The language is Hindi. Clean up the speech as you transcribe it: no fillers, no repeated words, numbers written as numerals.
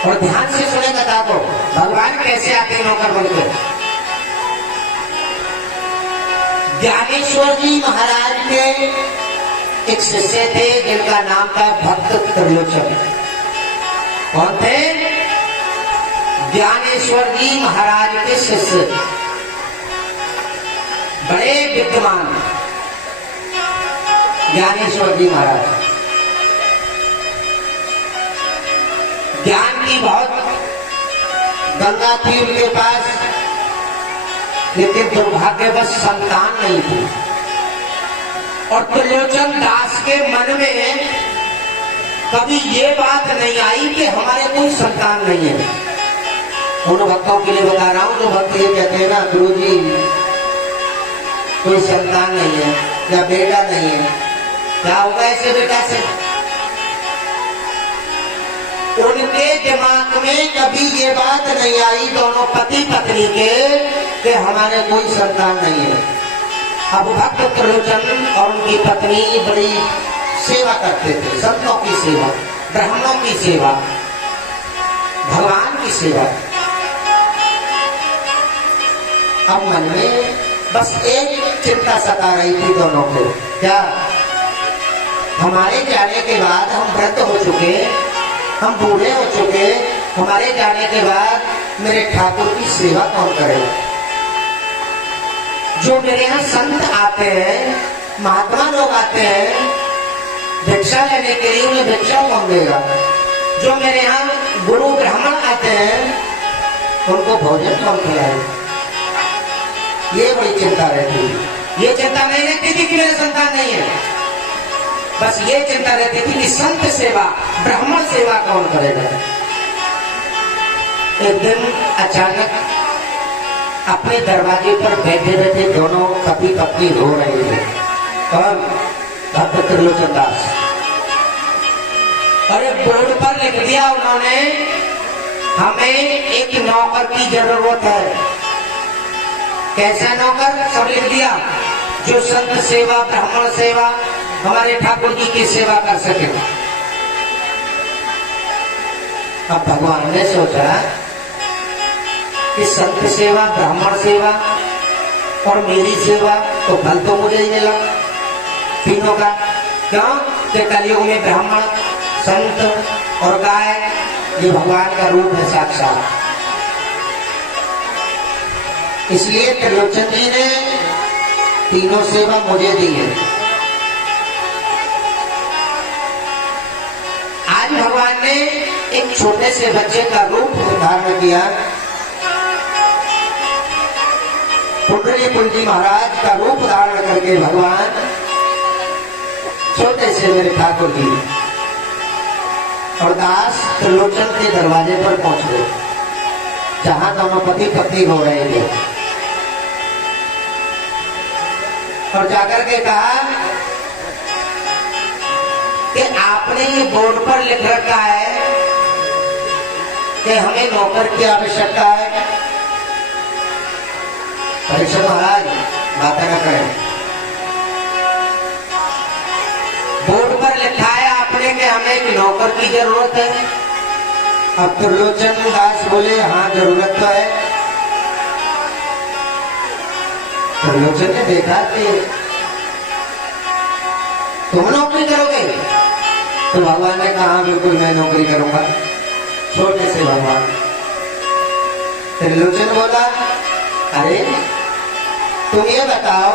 और ध्यान से सुने कथा को, भगवान कैसे आते नौकर बनकर। ज्ञानेश्वर जी महाराज के एक शिष्य थे जिनका नाम था भक्त त्रिलोचन। कौन थे? ज्ञानेश्वर जी महाराज के शिष्य, बड़े विद्वान ज्ञानेश्वर जी महाराज। ज्ञान की बहुत गंगा थी उनके पास, लेकिन दुर्भाग्यवश संतान नहीं थी। और त्रिलोचन दास के मन में कभी ये बात नहीं आई कि हमारे कोई संतान नहीं है। उन भक्तों के लिए बता रहा हूं जो भक्त ये कहते हैं ना, गुरु जी कोई संतान नहीं है या बेटा नहीं है, क्या होगा ऐसे बेटा से? उनके दिमाग में कभी ये बात नहीं आई दोनों पति पत्नी के कि हमारे कोई संतान नहीं है। अब भक्त त्रिलोचन और उनकी पत्नी बड़ी सेवा करते थे, संतों की सेवा, ब्राह्मणों की सेवा, भगवान की सेवा। अब मन में बस एक चिंता सता रही थी दोनों को, क्या हमारे जाने के बाद हम वृद्ध हो चुके, हम बूढ़े हो चुके, हमारे जाने के बाद मेरे ठाकुर की सेवा कौन करेगा? जो मेरे यहाँ संत आते हैं, महात्मा लोग आते हैं भिक्षा लेने के लिए, उन्हें भिक्षा कौन देगा? जो मेरे यहाँ गुरु ब्राह्मण आते हैं उनको भोजन कौन खिलाएगा? ये बड़ी चिंता रहती है। ये चिंता नहीं रहती थी कि मेरे संतान नहीं है, बस ये चिंता रहती थी कि संत सेवा, ब्राह्मण सेवा कौन करेगा? एक दिन अचानक अपने दरवाजे पर बैठे बैठे दोनों पति पत्नी रो रहे थे। कौन? भक्त त्रिलोचन दास। अरे बोर्ड पर लिख दिया उन्होंने, हमें एक नौकर की जरूरत है। कैसा नौकर? सब लिख दिया, जो संत सेवा, ब्राह्मण सेवा, हमारे ठाकुर जी की सेवा कर सके। अब भगवान ने सोचा कि संत सेवा, ब्राह्मण सेवा और मेरी सेवा तो फल तो मुझे ही मिला तीनों का। क्यों? कि कलयुग में ब्राह्मण, संत और गाय ये भगवान का रूप है साक्षात। इसलिए त्रिलोचन जी ने तीनों सेवा मुझे दी है। आज भगवान ने एक छोटे से बच्चे का रूप धारण किया, पुंडरीपुर जी महाराज का रूप धारण करके भगवान छोटे से मेरे ठाकुर जी और दास त्रिलोचन के दरवाजे पर पहुंच गए, जहां दोनों पति पत्नी हो रहे थे। और जाकर के कहा कि आपने ये बोर्ड पर लिख रखा है कि हमें नौकर की आवश्यकता है। परीक्षक महाराज बात न करें, बोर्ड पर लिखा है आपने कि हमें एक नौकर की जरूरत है। अब त्रिलोचन दास बोले हाँ जरूरत तो है। त्रिलोचन ने देखा कि तुम नौकरी करोगे? तो भगवान ने कहा बिल्कुल मैं नौकरी करूंगा, छोटे से भगवान। त्रिलोचन बोला अरे तुम ये बताओ